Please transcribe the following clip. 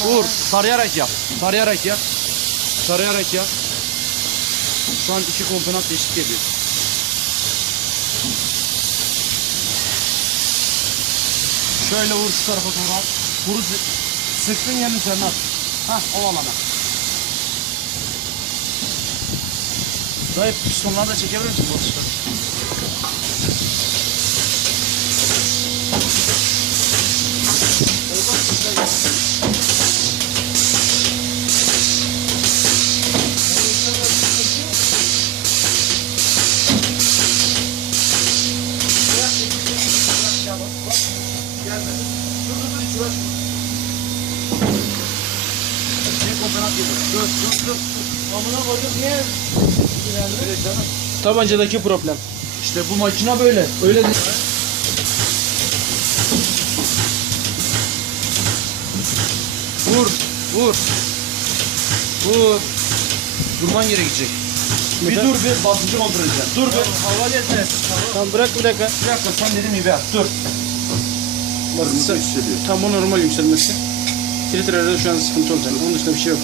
Vur. Tarayarak yap. Tarayarak yap. Tarayarak yap. Şu an iki komponent eşit geliyor. Şöyle vur şu tarafa doğru at. Vuru sı- sıktın yerin üzerine at. Hah o alana. Dayı pistonları da çekebilir misin bu atışları? Bir komponent geliyor. Dur dur dur. Amına koyduk niye? Tabancadaki problem. İşte bu makine böyle. Öyle değil. Vur, vur. Vur. Durman gerekecek. Bir dur bir basıncı kontrol edeceğim. Dur bir. Hava yeter. Tamam bırak bir dakika. Bir dakika sen dedim gibi yap. Dur. Bak, sen- Tam o normal yükselmesi. Filtrelerde şu an sıkıntı olacak. Onun dışında bir şey yok.